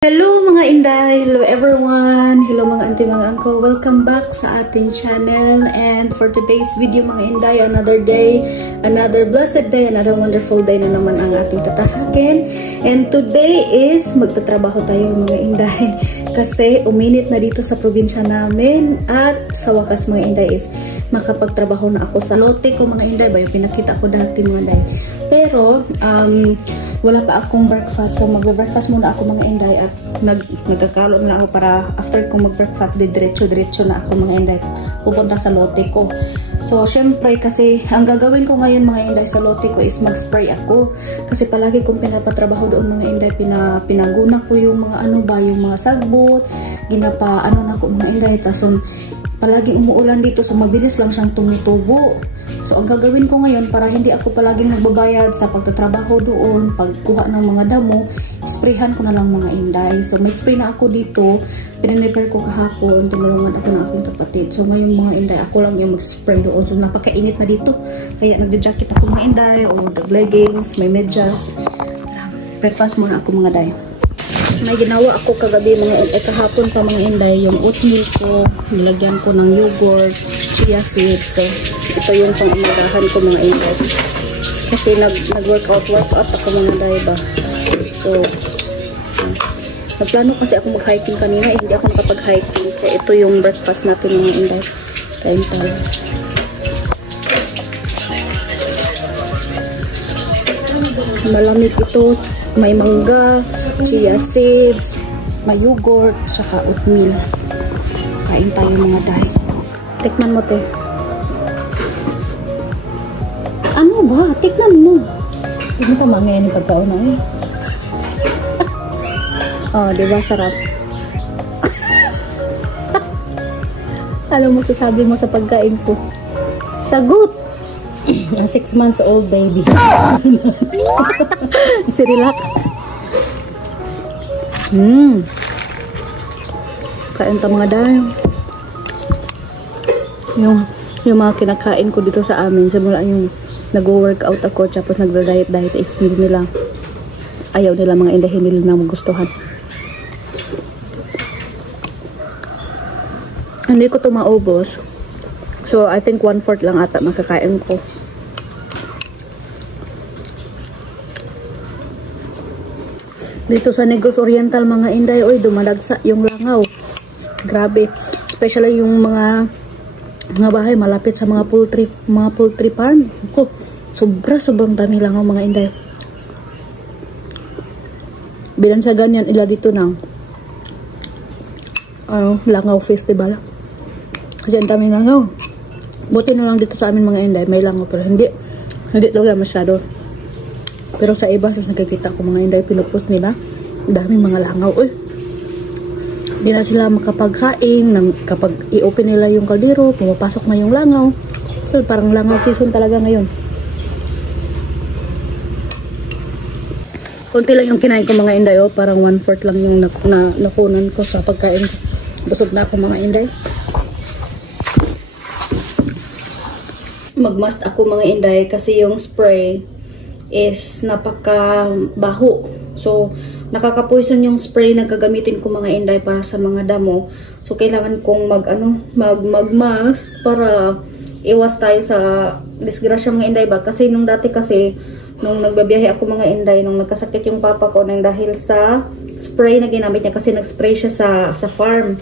Hello mga inday, hello everyone, hello mga auntie, mga uncle, welcome back sa ating channel. And for today's video mga inday, another day, another blessed day, another wonderful day na naman ang ating tatahakin. And today is magtatrabaho tayo mga inday kasi uminit na dito sa probinsya namin at sa wakas mga inday is makapagtrabaho na ako sa lote ko mga inday, ba yung pinakita ko dati mga inday. Pero wala pa akong breakfast, so magbe-breakfast muna ako mga inday at nagkakalo na ako para after kong mag-breakfast diretso na ako mga inday pupunta sa lote ko. So syempre kasi ang gagawin ko ngayon mga inday sa lote ko is mag-spray ako kasi palagi kong pinapatrabaho doon mga inday, pinaguna ko yung mga yung mga sagbot, ginapa na ko mga inday, taso palagi umuulan dito so mabilis lang siyang tumutubo. So ang gagawin ko ngayon para hindi ako palaging nagbabayad sa pagtatrabaho doon, pagkuha ng mga damo, sprayhan ko na lang mga inday. So may spray na ako dito, pinaniper ko kahapon, tinulungan ako ng aking kapatid. So ngayon mga inday, ako lang yung mag-spray doon. So napakainit na dito, kaya nagda-jacket ako mga inday, o leggings, may medyas. Breakfast muna ako mga day. May ginawa ako kagabi kahapon pa mga inday, yung oatmeal ko, nilagyan ko ng yogurt, chia seeds. So ito yung pang-amagahan ko mga inday. Kasi nag-workout ako mga day ba. So nagplano kasi ako mag-hiking kanina, hindi ako nakapag-hiking. So ito yung breakfast natin mga inday. Kain tayo. Malamig ito, may mangga, chia seeds, may yogurt, saka oatmeal. Kain tayo mga day. Tikman mo te. Ano ba? Tikman mo. Tignan ka mga yan yung pagkaon na eh. Oh, diba sarap? Ano mo sasabi mo sa pagkain ko? Sagot! A 6 months old baby. Si Relax. Kain ta mga day. Yung mga kinakain ko dito sa amin, simula yung nag-workout ako tapos nagda-diet is hindi nila ayaw nila mga inday, hindi nila magustuhan. Hindi ko to maubos. So I think 1/4 lang ata makakain ko. Dito sa Negros Oriental mga inday, oy dumadagsa yung langaw. Grabe, especially yung mga bahay malapit sa mga poultry farm. Sobrang dami langaw mga inday. Binansagan yan ila dito ng langaw festival. Kasi ang daming langaw. Buti na lang dito sa amin mga inday, may langaw pero hindi talaga masyado. Pero sa iba, sa nakikita ko mga inday, pinupost nila, daming mga langaw. Uy, hindi na sila makapagsaing, kapag i-open nila yung kaldero, pumapasok na yung langaw. So, parang langaw season talaga ngayon. Kunti lang yung kinain ko mga inday, parang 1/4 lang yung nakunan ko sa pagkain ko. Busog na ako mga inday. Magmust ako mga inday kasi yung spray is napakabaho. So, nakaka-poison yung spray na gagamitin ko mga inday para sa mga damo. So, kailangan kong mag-mask para iwas tayo sa disgrasya mga inday ba. Kasi nung dati kasi, nung nagbabiyahe ako mga inday, nung nagkasakit yung papa ko nang dahil sa spray na ginamit niya kasi nag-spray siya sa farm.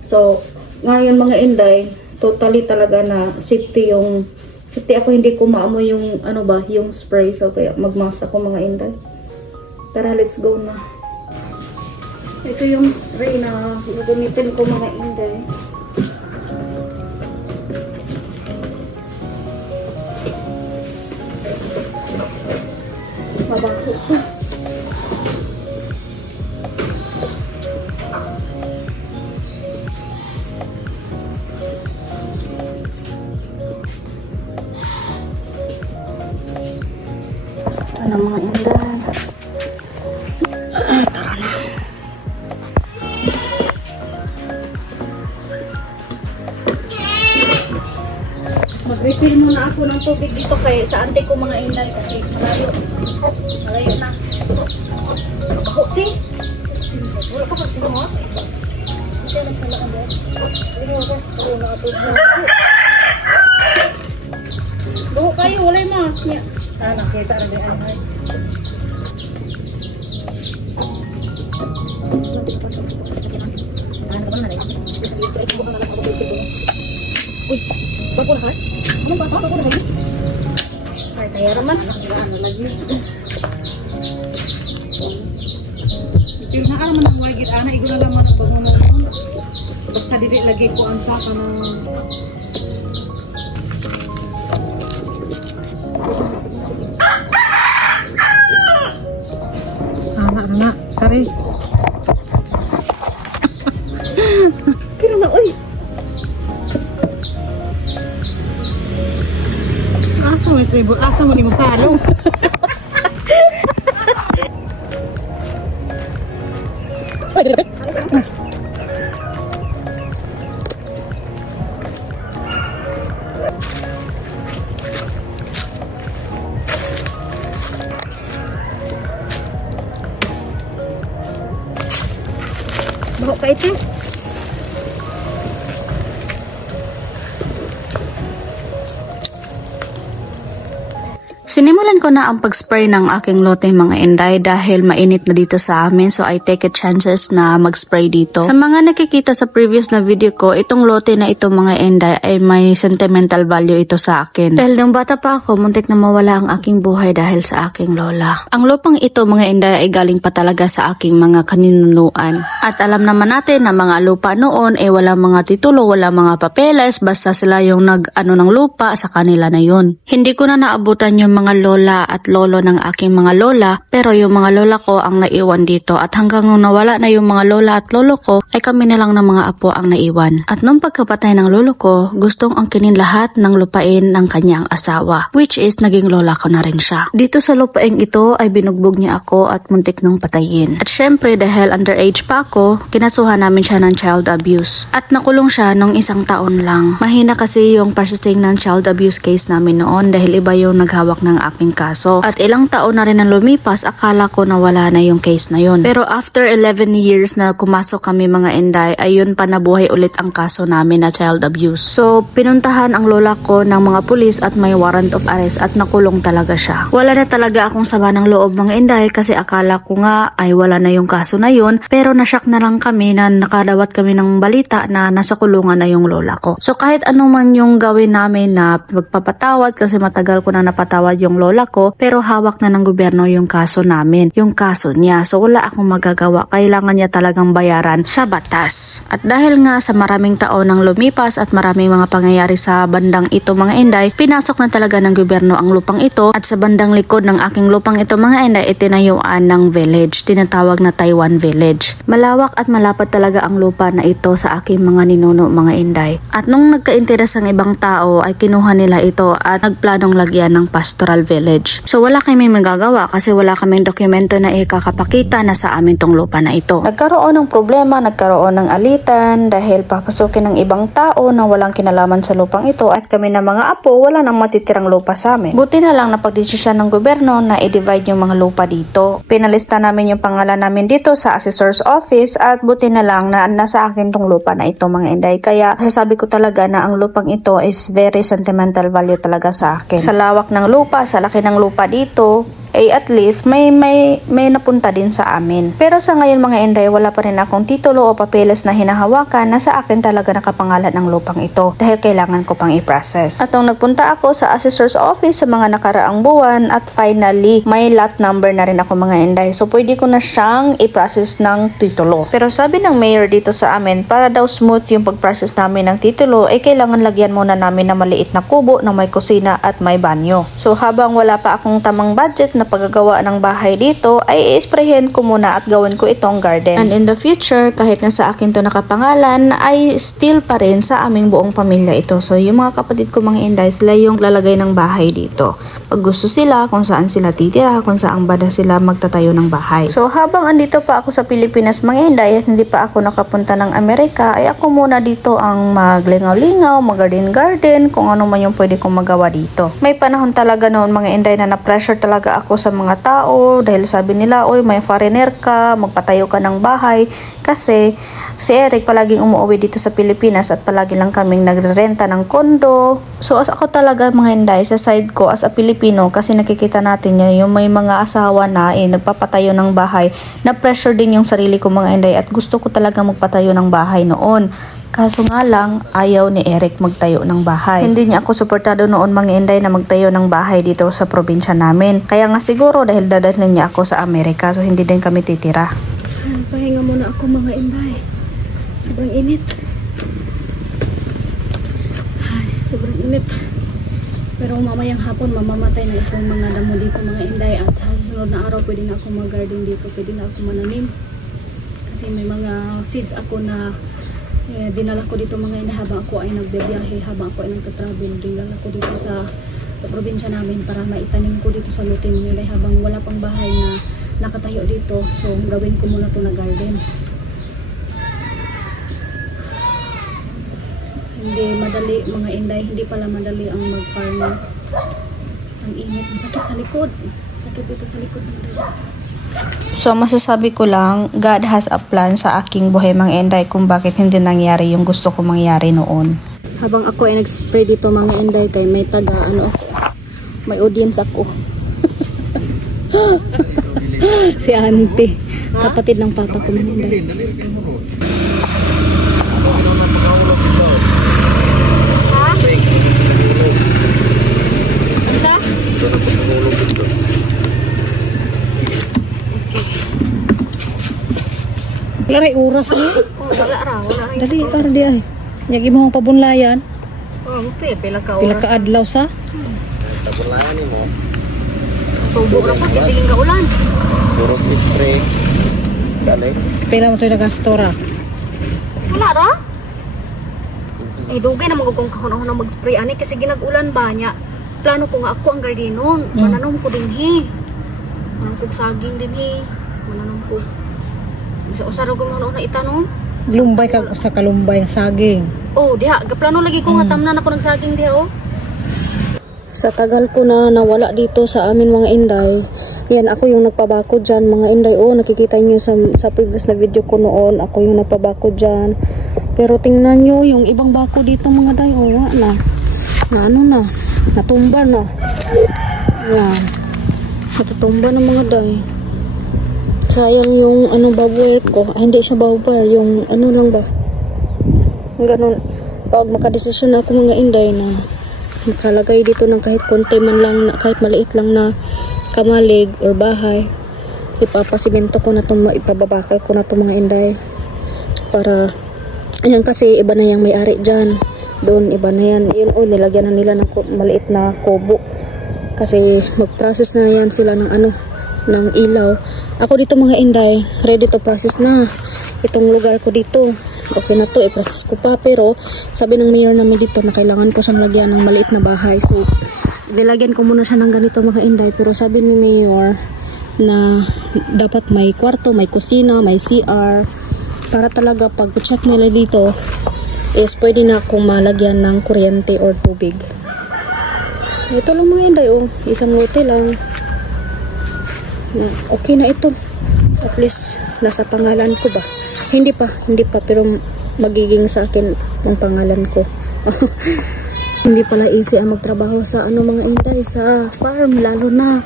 So, ngayon mga inday, totally talaga na safety ako, hindi ko maamoy yung yung spray. So kaya magmask ako mga inday. Tara, let's go na. Ito yung spray na gagamitin ko mga inday. Mabaho pa. Ano mga inday. Tara na. Mag-refill muna ako ng tubig dito kay sa auntie ko mga inday kasi malayo na. Okay. Wala pa kasi mo. Ito na sa lakan din. Ito ko ko na ato. Buho kayo wala mas niya. Nakita ra din ay. Uy, bago na. Ano ba? Bago na lagi. Kaya naman ano lagi. Pero na araman ang wagit ana iguro lang man ang pagmumon. Basta dili lagi ko ang sa kanang anak kare. Kira na oy. Asa mo ni mo salo. Bawa ka ito. Sinimulan ko na ang pag-spray ng aking lote mga inday dahil mainit na dito sa amin, so I take a chances na mag-spray dito. Sa mga nakikita sa previous na video ko, itong lote na ito mga inday ay may sentimental value ito sa akin. Dahil nung bata pa ako, muntik na mawala ang aking buhay dahil sa aking lola. Ang lupang ito mga inday ay galing pa talaga sa aking mga kaninunuan. At alam naman natin na mga lupa noon ay wala mga titulo, wala mga papeles, basta sila yung nag-ano ng lupa sa kanila na yun. Hindi ko na naabutan yung mga lola at lolo ng aking mga lola, pero yung mga lola ko ang naiwan dito at hanggang nung nawala na yung mga lola at lolo ko ay kami na lang ng mga apo ang naiwan. At nung pagkapatay ng lolo ko, gustong angkinin lahat ng lupain ng kanyang asawa, which is naging lola ko na rin siya. Dito sa lupain ito ay binugbog niya ako at muntik nung patayin. At syempre dahil underage pa ako, kinasuhan namin siya ng child abuse at nakulong siya nung 1 taon lang. Mahina kasi yung processing ng child abuse case namin noon dahil iba yung naghawak ng aking kaso. At ilang taon na rin ang lumipas, akala ko na wala na yung case na yun. Pero after 11 years na kumasok kami mga inday, ayun pa nabuhay ulit ang kaso namin na child abuse. So, pinuntahan ang lola ko ng mga pulis at may warrant of arrest at nakulong talaga siya. Wala na talaga akong sama ng loob mga inday kasi akala ko nga ay wala na yung kaso na yun, pero nashock na lang kami na nakadawat kami ng balita na nasa kulungan na yung lola ko. So, kahit anuman yung gawin namin na magpapatawad kasi matagal ko na napatawad yung lola ko, pero hawak na ng gobyerno yung kaso namin, yung kaso niya. So wala akong magagawa, kailangan niya talagang bayaran sa batas. At dahil nga sa maraming taon nang lumipas at maraming mga pangyayari sa bandang ito mga inday, pinasok na talaga ng gobyerno ang lupang ito at sa bandang likod ng aking lupang ito mga inday, itinayuan ng village, tinatawag na Taiwan Village. Malawak at malapad talaga ang lupa na ito sa aking mga ninuno mga inday. At nung nagka-interes ang ibang tao ay kinuha nila ito at nagplanong lagyan ng pastoral village. So wala kami magagawa kasi wala kaming dokumento na ikakapakita na sa amin tong lupa na ito. Nagkaroon ng problema, nagkaroon ng alitan dahil papasukin ng ibang tao na walang kinalaman sa lupang ito at kami na mga apo wala nang matitirang lupa sa amin. Buti na lang napagdesisyon ng gobyerno na i-divide yung mga lupa dito. Pinalista namin yung pangalan namin dito sa assessor's office at buti na lang na nasa akin tong lupa na ito mga inday. Kaya sasabi ko talaga na ang lupang ito is very sentimental value talaga sa akin. Sa lawak ng lupa, sa laki ng lupa dito, at least may napunta din sa amin. Pero sa ngayon mga inday, wala pa rin akong titulo o papeles na hinahawakan na sa akin talaga nakapangalan ng lupang ito dahil kailangan ko pang i-process. At nung nagpunta ako sa assessor's office sa mga nakaraang buwan at finally may lot number na rin ako mga inday, so pwede ko na siyang i-process ng titulo. Pero sabi ng mayor dito sa amin, para daw smooth yung pag-process namin ng titulo ay kailangan lagyan muna namin na maliit na kubo na may kusina at may banyo. So habang wala pa akong tamang budget na paggagawa ng bahay dito, ay i-sprayhin ko muna at gawin ko itong garden. And in the future, kahit na sa akin to nakapangalan, ay still pa rin sa aming buong pamilya ito. So yung mga kapatid ko mga inday, sila yung lalagay ng bahay dito. gusto sila, kung saan sila titira, kung saan ba sila magtatayo ng bahay. So habang andito pa ako sa Pilipinas mga inday at hindi pa ako nakapunta ng Amerika, ay ako muna dito ang maglingaw-lingaw, mag-garden, kung ano man yung pwede kong magawa dito. May panahon talaga noon mga inday na na-pressure talaga ako sa mga tao dahil sabi nila, oy may foreigner ka, magpatayo ka ng bahay. Kasi si Eric palaging umuwi dito sa Pilipinas at palagi lang kaming nagrerenta ng kondo. So as ako talaga mga inday, sa side ko as a Pilipino, kasi nakikita natin yan, yung may mga asawa na nagpapatayo ng bahay, na pressure din yung sarili ko mga inday at gusto ko talaga magpatayo ng bahay noon. Kaso nga lang, ayaw ni Eric magtayo ng bahay. Hindi niya ako suportado noon mga inday na magtayo ng bahay dito sa probinsya namin. Kaya nga siguro dahil dadalhin niya ako sa Amerika, so hindi din kami titira. Pahinga muna ako mga inday. Sobrang init. Ay, sobrang init. Pero mamayang hapon mamamatay na itong mga damo dito mga inday. At sa susunod na araw pwede na ako mag-garden dito. Pwede na ako mananim. Kasi may mga seeds ako na dinala ko dito mga inday habang ako ay nagbibiyahe, habang ako ay nagtatravel. Dinala ko dito sa probinsya namin para maitanim ko dito sa lote mga inday habang wala pang bahay na nakatayo dito. So gawin ko muna to na garden. Hindi madali mga inday, hindi pala madali ang mag-farming. Ang init, masakit sa likod. Sakit dito sa likod mga inday. So masasabi ko lang, God has a plan sa aking buhay mga inday kung bakit hindi nangyari yung gusto ko mangyari noon. Habang ako ay nag-spray dito mga inday, kay may taga ano ako, may audience ako. Si auntie, kapatid ng papa ko mga inday. Isa? Wala rin oras niya. Wala ra. Dali, di ay. Nyagi mo ang pabunlayan. Okay, pila ka Pila oras. ka adlaw sa? Tabulayan ni mo. Tubo ra pa kasi nga ulan. Puro spray. Dali. Pila mo ito yung nagastora. Wala ra? Dugay na magugong kahon na mag-spray ani kasi ginag-ulan ba niya. Plano ko nga ako ang gardenon. Mananom ko din Mananom ko saging din Mananom ko. Usaro ko na itanom. Lumbay ka sa kalumbay saging. Oh, diha. Plano lagi ko nga tamnan ako nagsaging diha oh. Sa tagal ko na nawala dito sa amin mga inday, yan ako yung nagpabakod dyan mga inday. Oh, nakikita nyo sa previous na video ko noon, ako yung nagpabakod dyan. Pero tingnan nyo yung ibang bako dito mga day. Oh, na ano na, natumba na. Yan, natutumba na mga day. Sayang yung ano bawel ko. Hindi siya bawel, yung ano lang ba, ganun. Pag makadesisyon na ako mga inday na makalagay dito ng kahit konti man lang, kahit maliit lang na kamalig or bahay, ipapasimento ko na itong, ipababakal ko na itong mga inday para, ayan kasi iba na yung may-ari dyan, doon iba na yan, yun o nilagyan na nila ng maliit na kubo kasi mag-process na yan sila ng ano, ng ilaw. Ako dito mga inday, ready to process na itong lugar ko dito. Okay na to, i-process ko pa. Pero sabi ng mayor namin dito na kailangan ko siyang lagyan ng maliit na bahay. So nilagyan ko muna siya ng ganito mga inday. Pero sabi ni mayor na dapat may kwarto, may kusina, may CR, para talaga pag check nila dito is pwede na akong malagyan ng kuryente or tubig. Ito lang mga inday, oh, isang lote lang. Okay na ito. At least nasa pangalan ko ba? Hindi pa, pero magiging sa akin ang pangalan ko. Hindi pala easy ang magtrabaho sa ano mga inday, sa farm, lalo na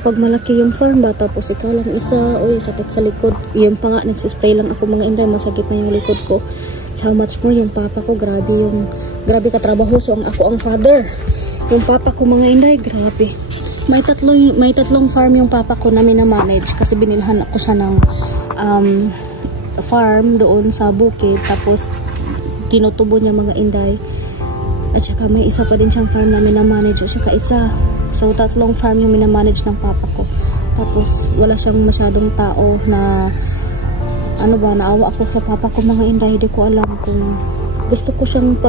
kapag malaki yung farm ba, tapos ikaw lang isa, oy, sakit sa likod. Yung pa nga, nagsispray lang ako mga inday, masakit na yung likod ko. So how much more yung papa ko, grabe katrabaho. So ako ang father, yung papa ko mga inday, grabe. May tatlong farm yung papa ko na minamanage kasi binilhan ako siya ng farm doon sa bukid, tapos tinutubo niya mga inday, at saka may isa pa din siyang farm na minamanage at saka isa. So tatlong farm yung minamanage ng papa ko, tapos wala siyang masyadong tao na ano ba, naawa ako sa papa ko mga inday. Hindi ko alam kung gusto ko siyang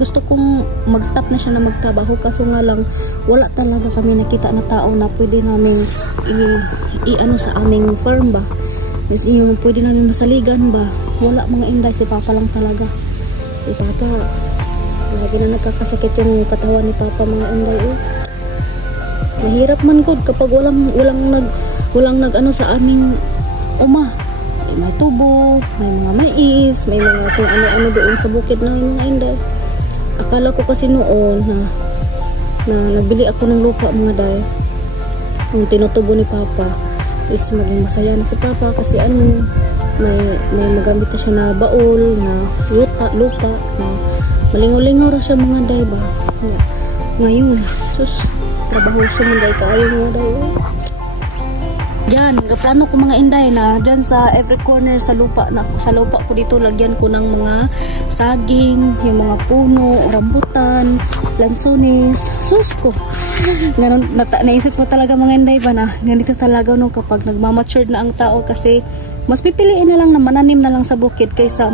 gusto kong mag-stop na siya na magtrabaho, kaso nga lang wala talaga kami nakita na tao na pwede namin ano sa aming farm ba, yung pwede namin masaligan ba. Wala mga inday, si Papa lang talaga. Si Papa lagi na nagkakasakit yung katawan ni Papa mga inday. Mahirap man gud kapag walang nag ano sa aming may tubo, may mga mais, may mga kung ano-ano doon sa bukid na mga inday. Akala ko kasi noon na nagbili ako ng lupa mga day, yung tinutubo ni Papa is maging masaya na si Papa kasi may magamit na siya na baul na lupa na malingaw-lingaw ra siya mga day ba. Ngayon sus, trabaho sa mga day kaayo mga day. Yan, nagaplano ko mga inday na dyan sa every corner sa lupa ko dito, lagyan ko ng mga saging, yung mga puno, rambutan, lansones, sus ko. Ganun, naisip ko talaga mga inday ba na ganito talaga no kapag nagmamatured na ang tao, kasi mas pipiliin na lang na mananim na lang sa bukid kaysa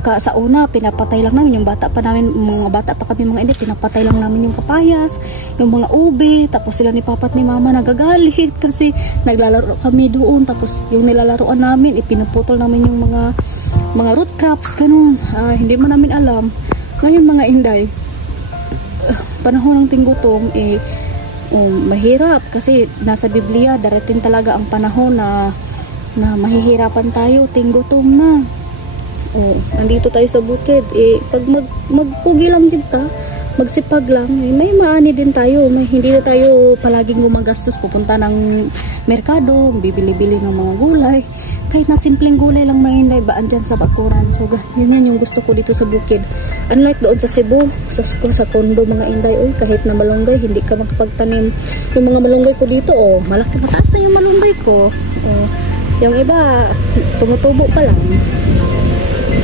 sa una, pinapatay lang namin yung bata pa kami mga inday, pinapatay lang namin yung kapayas, yung mga ube, tapos sila ni Papa at ni Mama nagagalit kasi naglalaro kami doon, tapos yung nilalaroan namin, ipinuputol namin yung mga root crops, ganun. Hindi man namin alam. Ngayon mga inday, panahon ng tinggutom, mahirap kasi nasa Biblia, darating talaga ang panahon na mahihirapan tayo, tinggutom na. Nandito tayo sa bukid, pag magpugi lang din magsipag lang, may maani din tayo, hindi na tayo palaging gumagastos, pupunta ng merkado, bibili-bili ng mga gulay, kahit na simpleng gulay lang may hindi ba andyan sa bakuran. So yan yung gusto ko dito sa bukid, unlike doon sa Cebu, sa kondo mga inday, kahit na malunggay hindi ka makapagtanim. Yung mga malunggay ko dito, malaki, mataas na yung malunggay ko, yung iba tumutubo pa lang.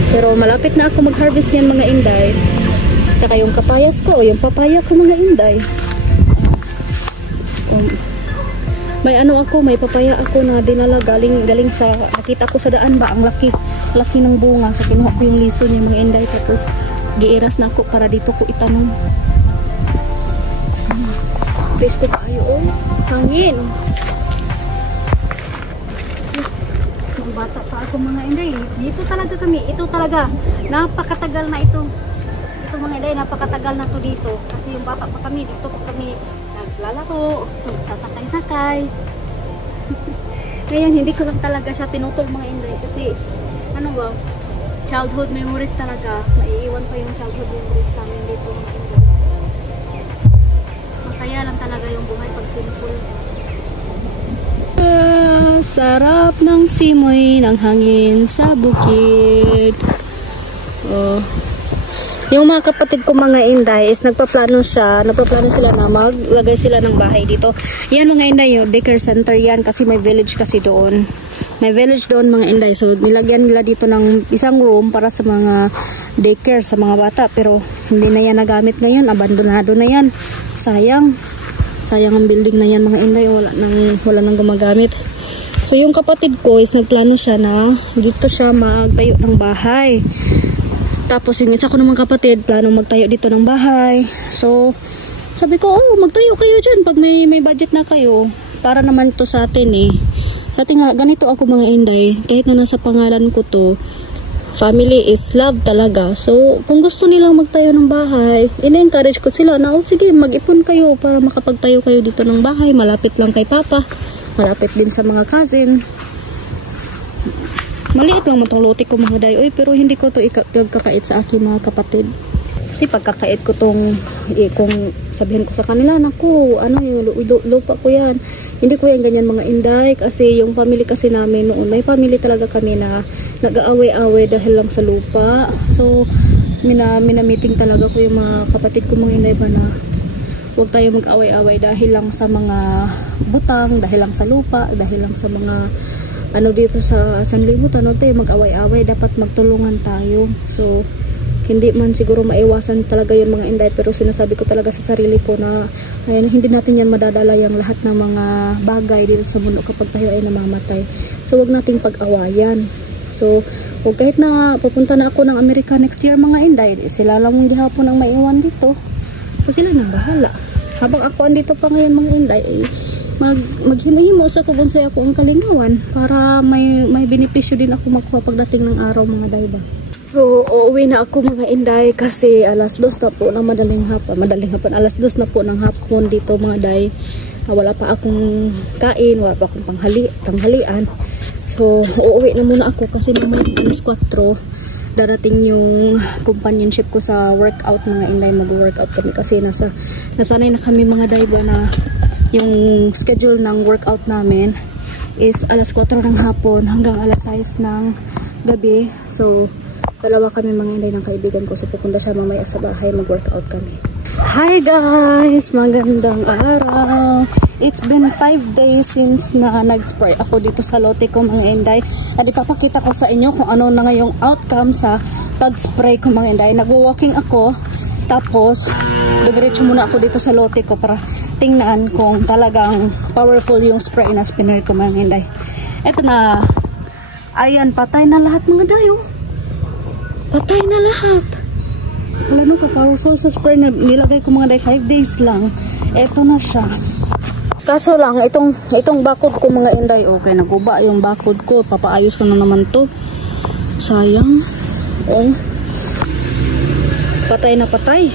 Pero malapit na ako mag-harvest niyan mga inday. Tsaka yung kapayas ko, yung papaya ko mga inday. May papaya ako na dinala galing sa, nakita ko sa daan ba, ang laki ng bunga. So kinuha ko yung liso niya mga inday, tapos giiras na ako para dito ko itanong. Please ko kayo, hangin. Bata pa ako mga inday, dito talaga kami, ito talaga napakatagal na ito mga inday, napakatagal na to dito, kasi yung bata pa kami dito po kami naglalaro, sasakay-sakay. Ngayon hindi ko lang talaga siya tinutol mga inday, kasi childhood memories talaga, maiiwan pa yung childhood memories namin dito mga inday. Masaya lang talaga yung buhay pag simple. Sarap ng simoy ng hangin sa bukid. Yung mga kapatid ko mga inday is nagpaplano sila na maglagay sila ng bahay dito. Yan mga inday, yung daycare center yan, kasi may village kasi doon. May village doon mga inday. So nilagyan nila dito ng isang room para sa mga daycare sa mga bata, pero hindi na yan nagamit ngayon, abandonado na yan. Sayang ang building na yan mga inday, wala nang gumagamit. So yung kapatid ko is nagplano siya na dito siya magtayo ng bahay. Tapos yung isa ko namang kapatid plano magtayo dito ng bahay. So sabi ko, magtayo kayo dyan pag may budget na kayo. Para naman to sa atin Sa atin nga, ganito ako mga inday, kahit na nasa pangalan ko to, family is love talaga. So kung gusto nilang magtayo ng bahay, ina-encourage ko sila na sige, mag-ipon kayo para makapagtayo kayo dito ng bahay. Malapit lang kay Papa, malapit din sa mga cousin. Maliit lang itong lote ko mga day, pero hindi ko to ikakait sa aking mga kapatid. Kasi pagkakait ko tong, kung sabihin ko sa kanila, naku, yung lupa ko yan. Hindi ko yan ganyan mga inday, kasi yung family kasi namin noon, may family talaga kami na nag-aaway-away dahil lang sa lupa. So, minamiting talaga ko yung mga kapatid ko mga inday ba na huwag tayo mag-away-away dahil lang sa mga butang, dahil lang sa lupa, dahil lang sa mga dito sa sanlibutan, tayo mag-away-away, dapat magtulungan tayo. So hindi man siguro maiwasan talaga yung mga inday, pero sinasabi ko talaga sa sarili ko na hindi natin yan madadala yung lahat ng mga bagay dito sa mundo kapag tayo ay namamatay. So wag nating pag-awayan. So O kahit na pupunta na ako ng Amerika next year mga inday, sila lang mong gihapon ang maiwan dito. So sila nang bahala. Habang ako andito pa ngayon mga inday, maghimo-himo sa kung sa'yo ako ang kalingawan para may benepisyo din ako makuha pagdating ng araw mga day ba. So uuwi na ako mga inday kasi alas 2 na po ng madaling hapon, alas 2 na po ng hapon dito mga day. Wala pa akong kain, wala pa akong tanghalian. So, uuwi na muna ako kasi mamaya alas 4 darating yung companionship ko sa workout mga inday. Mag-workout kami kasi nasanay na kami mga dayba na yung schedule ng workout namin is alas 4 ng hapon hanggang alas 6 ng gabi. So, dalawa kami mga inday ng kaibigan ko. So, pupunta siya mamaya sa bahay, mag-workout kami. Hi guys! Magandang araw! It's been 5 days since na nag-spray ako dito sa lote ko mga inday. At ipapakita ko sa inyo kung ano na ngayong outcome sa pag-spray ko mga inday. Nag-walking ako, tapos dumiretso muna ako dito sa lote ko para tingnan kung talagang powerful yung spray na spinner ko mga inday. Eto na, ayan, patay na lahat mga dayo. Patay na lahat. Wala no ka-powerful sa spray na nilagay ko mga day 5 days lang. Eto na siya. Kaso lang, itong bakod ko mga inday, okay, naguba yung bakod ko. Papaayos ko na naman to. Sayang. Oh. Patay na patay.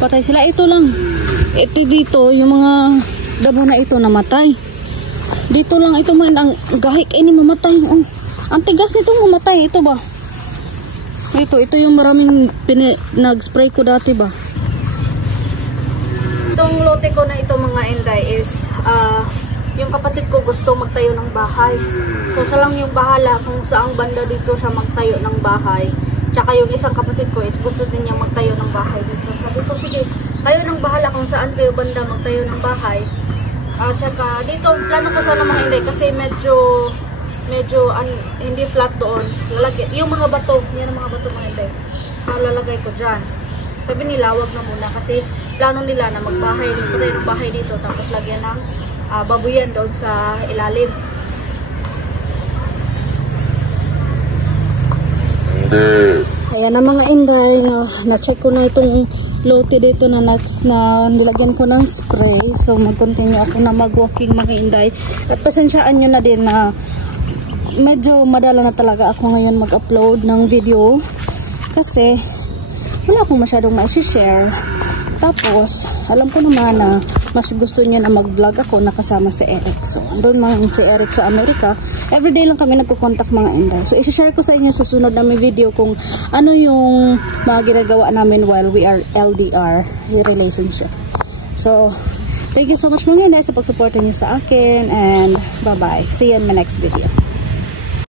Patay sila. Ito lang. Ito dito, yung mga damo na ito namatay. Dito lang, ito man, ang gahik ini mamatay. Oh. Ang tigas nito mamatay. Ito ba? Ito yung maraming nag-spray ko dati ba? Itong lote ko na ito mga inday is yung kapatid ko gusto magtayo ng bahay. So siya lang yung bahala kung saang banda dito siya magtayo ng bahay. Tsaka yung isang kapatid ko is gusto din niya magtayo ng bahay dito. Sabi ko sige, tayo ng bahala kung saan kayo banda magtayo ng bahay. Tsaka dito plano ko sana mga inday kasi medyo hindi flat doon. Lalagay yung mga bato, yan ang mga bato mga inday. Lalagay ko dyan. Sabi nila, wag na muna kasi plano nila na magbahay dito, tayo ng bahay dito tapos lagyan ng babuyan doon sa ilalim. Ayan na mga inday, na-check ko na itong lote dito na nilagyan ko ng spray. So mag-continue ako na mag-walking mga inday. At pasensyaan nyo na din na medyo madala na talaga ako ngayon mag-upload ng video kasi wala akong masyadong ma-share. Tapos, alam ko naman na mas gusto niya na mag-vlog ako nakasama si Eric. So, doon mga si Eric sa Amerika. Everyday lang kami nagko-contact mga inday. So, i-share ko sa inyo sa sunod na may video kung ano yung mga ginagawa namin while we are LDR relationship. So, thank you so much mga inday sa pagsuporta niyo sa akin and bye-bye. See you in my next video.